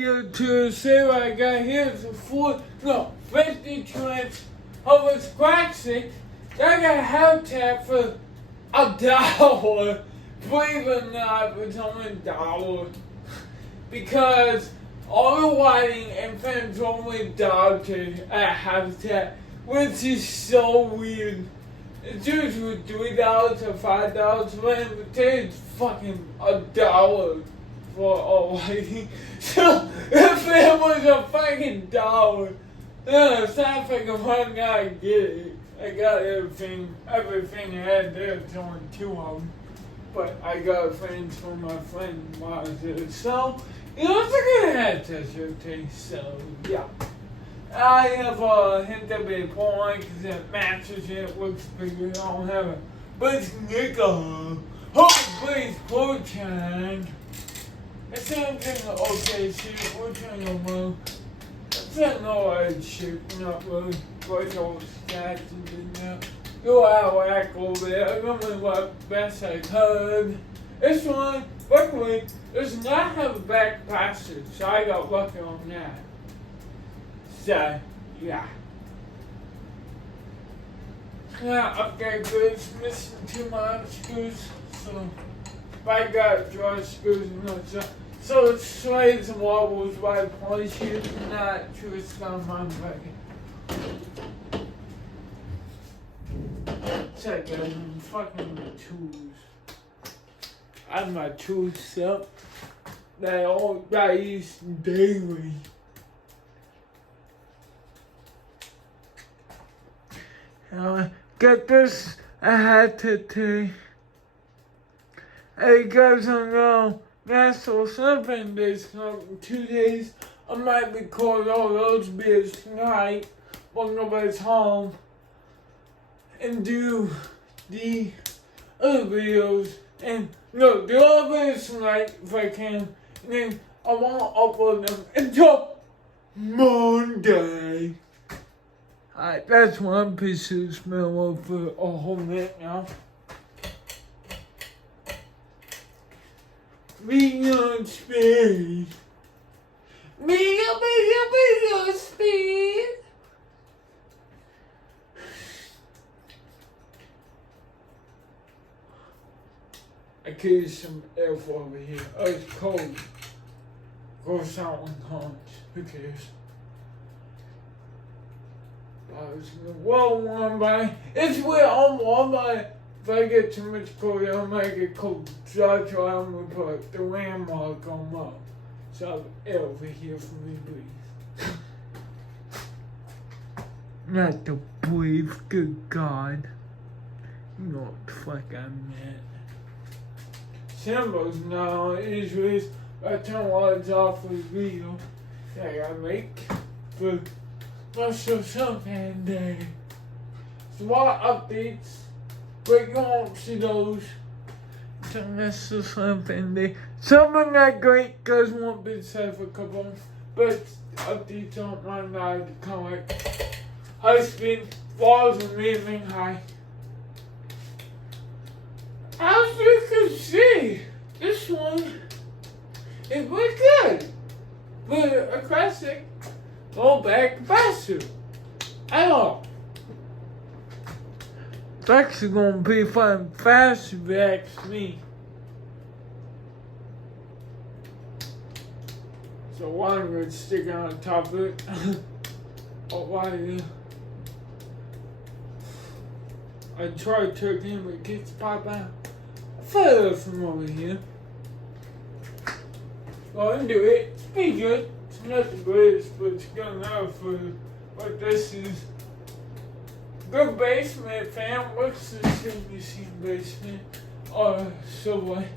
you to say what I got here is a 50 chance of a scratch it. I got a habitat for $1. Believe it or not, it's only $1. Because all the whiting and fans only $1 at habitat, which is so weird. It's usually $3 or $5 land, but it's fucking $1 for all whiting. So if it was a fucking $1, it's not fucking fun, I get it. I got everything I had there, it's only 2 of them. But I got friends from my friend Martha, so it's a good head test, so yeah. I have a hint of a point because it matches it, looks bigger, I don't have it. But it's nickel. Hopefully it's blue change. It's something okay shape, we're trying to move. It's not no right shape, not really. Like all scratches in there. Go out whack over there. I remember what best I could. This one, luckily, does not have a back passage, so I got lucky on that. So, yeah. Yeah, okay, but it's missing 2 more screws, so if I got dry screws and no so it sways and wobbles by polish here, not true, it's not my bracket. Check out them fucking tools. I have my tools set that I use daily. Get this, I had to take. Hey guys, I know National Surfing Day's coming in 2 days. I might record all those videos tonight while nobody's home and do the other videos and no, the other videos tonight if I can, and then I won't upload them until Monday. Alright, that's one piece of smell for a whole minute now. Medium speed. Medium speed. I could use some air for over here. Oh, it's cold. Goes out on cons. Who cares? It's well warm by. It's where I'm warm by. If I get too much cold, I might get cold. So I'm gonna put the landmark on up. So I have air over here for me to breathe. Not to breathe, good God. You know what the fuck I meant. Symbols now, is I turn lights off for the video that I gotta make for National Surfing Day. So a lot of updates, but you won't see those until National Surfing Day. Some are not great because won't be said for a couple months, but updates on my ride to comic. High speed, walls are moving high. As you can see, this one is pretty good. But a classic low back faster. At all. It's actually gonna be fun fast if you ask me. So one would stick on top of it. Oh, why? I tried turkey, but it keeps popping out. Further from over here. Go and do it. It's pretty good. It's not the greatest, but it's good enough for what this is. Good basement, fam. What's the CBC basement? Or subway.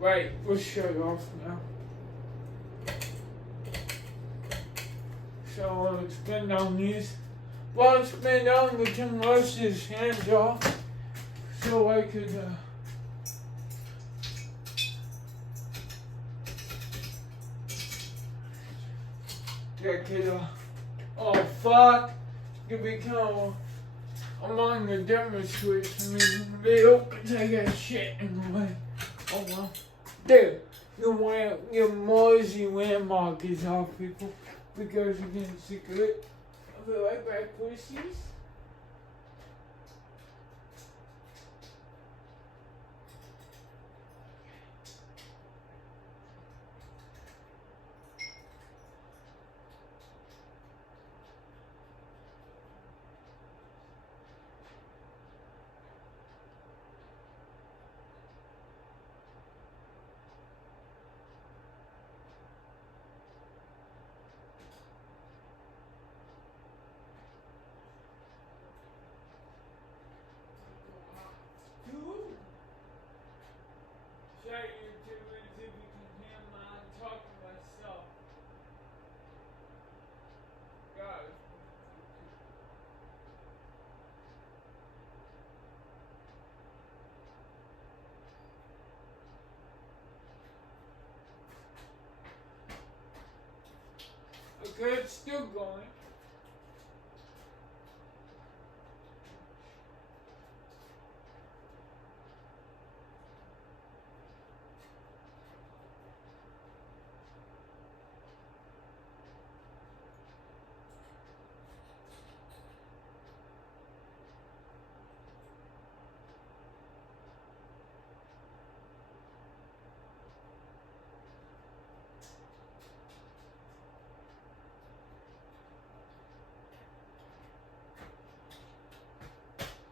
Right, we'll shut it off now. So let's bend down these. Well, let's bend down, we can wash his hands off. So I could, oh fuck, could become among the dimmer switch for me to be open, I got shit in the way. Oh well. Dude, your Morrissey landmark is off, people, because you're getting sick of it. I'll be right back, pussies. Shout YouTubers if you can hear my talking myself. Guys. Okay, it's still going.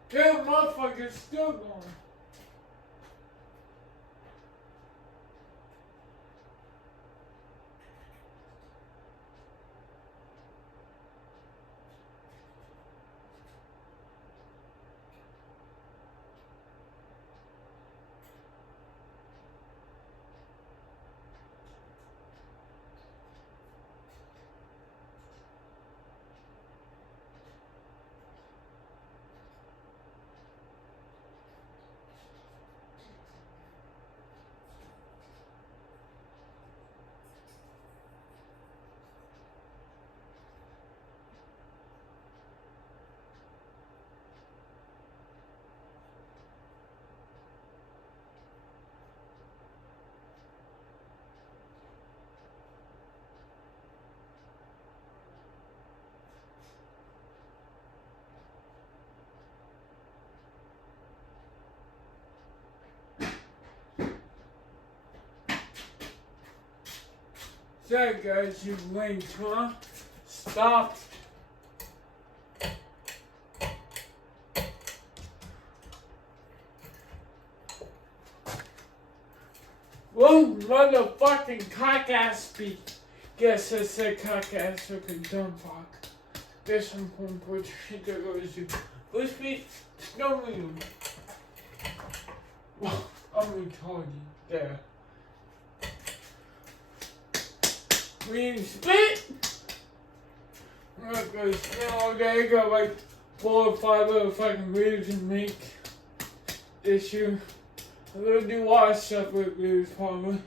That motherfucker's still going. Sorry guys, you lame, huh? Stop. Whoa, motherfucking cock-ass speak. Guess I said cock-ass, okay, dumb fuck. There's some point shit that goes to. Let's be snow moon. I'm retarded. There. Green spit! I'm not gonna spend all day. I got like 4 or 5 other fucking videos to make this year. I'm gonna do a lot of separate videos probably.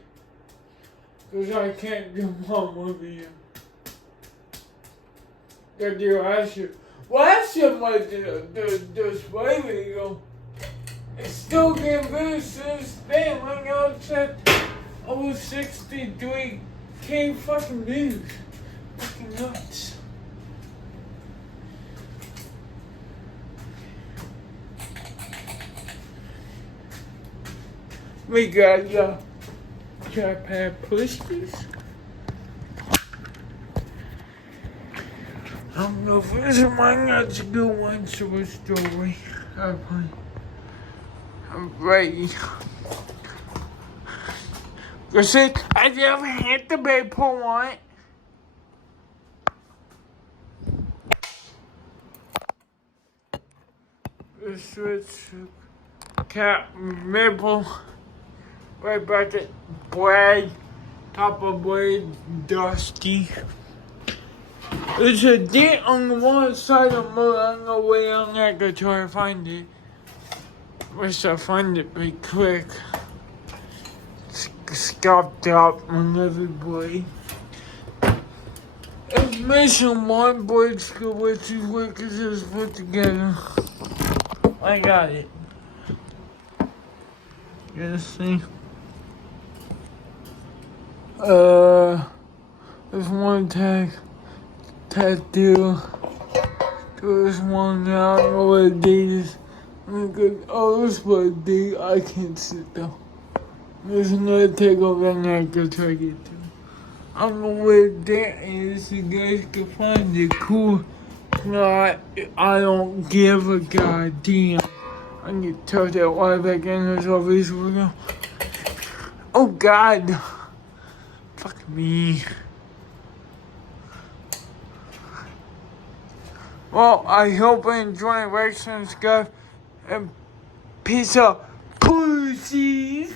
Cause I can't do one video. Gotta do last year. Last year my display video. It's still getting better since then. Right now it's at over 63K fucking views. Fucking nuts. We got Japan pussies. I don't know if this might not a good one to a story. I'm ready. Cause I never hit the bait point. The switch cap maple right back at Brad, top of blade dusty. There's a dent on the one side of the motor. I'm gonna wait on that to try to find it. Wish I find it pretty quick. Scuffed up on every blade. It's missing one blade screw, which is what this is put together. I got it. You see? There's one tattoo. There's one now. I don't know what it is. Oh, this was D. I can't sit though. There's another tag over there I can try to get to. I don't know where that is. You guys can find it cool. No, I don't give a goddamn. I need to touch that water back in this over this window. Oh God. Fuck me. Well, I hope you enjoy Rex and stuff. And peace out, pussies.